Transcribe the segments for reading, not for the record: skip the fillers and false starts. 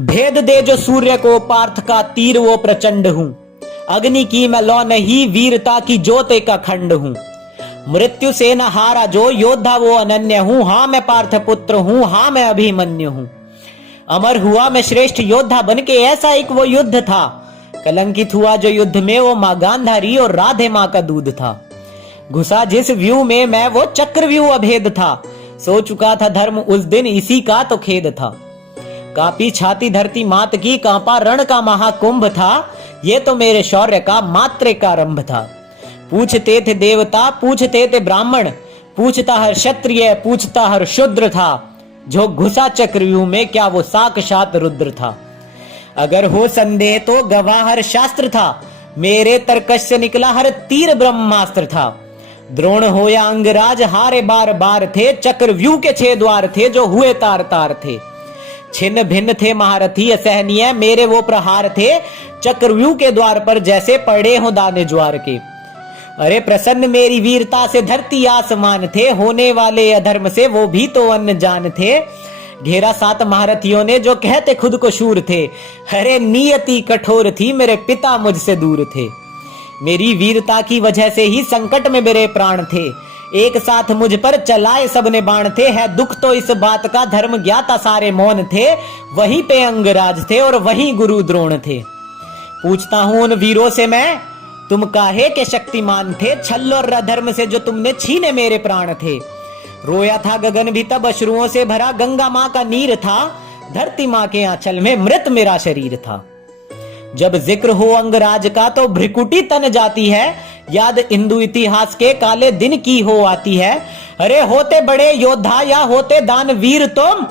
भेद दे जो सूर्य को, पार्थ का तीर वो प्रचंड हूं। अग्नि की मैं लौ नहीं, वीरता की ज्योत का खंड हूं। मृत्यु से न हारा जो, योद्धा वो अनन्य हूं। हाँ मैं पार्थ पुत्र हूं, हाँ मैं अभिमन्यु हूं। अमर हुआ मैं श्रेष्ठ योद्धा बनके, ऐसा एक वो युद्ध था। कलंकित हुआ जो युद्ध में, वो माँ गांधारी और राधे माँ का दूध था। घुसा जिस व्यू में मैं, वो चक्रव्यूह अभेद था। सो चुका था धर्म उस दिन, इसी का तो खेद था। कांपी छाती धरती मात की, कांपा रण का महाकुंभ था। ये तो मेरे शौर्य का मात्र का आरंभ था। पूछते थे देवता, पूछते थे ब्राह्मण, पूछता हर क्षत्रिय, पूछता हर शूद्र था। जो घुसा चक्रव्यूह में, क्या वो साक्षात रुद्र था। अगर हो संदेह तो गवाह हर शास्त्र था। मेरे तर्कश से निकला हर तीर ब्रह्मास्त्र था। द्रोण हो या अंगराज, हारे बार बार थे। चक्रव्यूह के 6 द्वार थे, जो हुए तार तार थे। छिन्न भिन्न थे महारथी असहनीय, मेरे वो प्रहार थे। चक्रव्यूह के द्वार पर जैसे पड़े हो दाने ज्वार के। अरे प्रसन्न मेरी वीरता से धरती आसमान थे। होने वाले अधर्म से वो भी तो अनजान थे। घेरा 7 महारथियों ने, जो कहते खुद को शूर थे। अरे नियति कठोर थी, मेरे पिता मुझसे दूर थे। मेरी वीरता की वजह से ही संकट में मेरे प्राण थे। एक साथ मुझ पर चलाए सबने बाण थे। है दुख तो इस बात का, धर्म ज्ञाता सारे मौन थे। वहीं पे अंगराज थे और वहीं गुरु द्रोण थे। पूछता हूं उन वीरों से मैं, तुम काहे के शक्तिमान थे। छल और अधर्म से जो तुमने छीने मेरे प्राण थे। रोया था गगन भी तब अश्रुओं से भरा, गंगा माँ का नीर था। धरती माँ के आंचल में मृत मेरा शरीर था। जब जिक्र हो अंगराज का तो भ्रिकुटी तन जाती है। याद हिंदू इतिहास के काले दिन की हो आती है। अरे होते बड़े योद्धा या होते दानवीर तुम,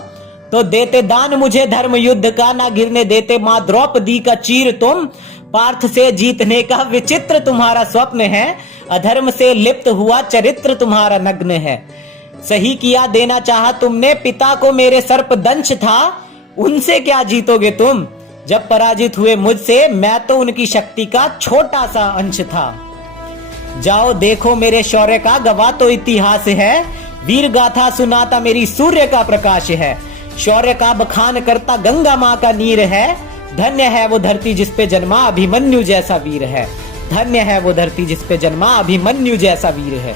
तो देते दान मुझे धर्म युद्ध का। ना गिरने देते मां द्रौपदी का चीर तुम। पार्थ से जीतने का विचित्र तुम्हारा स्वप्न है। अधर्म से लिप्त हुआ चरित्र तुम्हारा नग्न है। सही किया देना चाहा तुमने, पिता को मेरे सर्पदंश था। उनसे क्या जीतोगे तुम। जब पराजित हुए मुझसे, मैं तो उनकी शक्ति का छोटा सा अंश था। जाओ देखो मेरे शौर्य का, गवाह तो इतिहास है। वीर गाथा सुनाता मेरी सूर्य का प्रकाश है। शौर्य का बखान करता गंगा माँ का नीर है। धन्य है वो धरती जिस पे जन्मा अभिमन्यु जैसा वीर है। धन्य है वो धरती जिस पे जन्मा अभिमन्यु जैसा वीर है।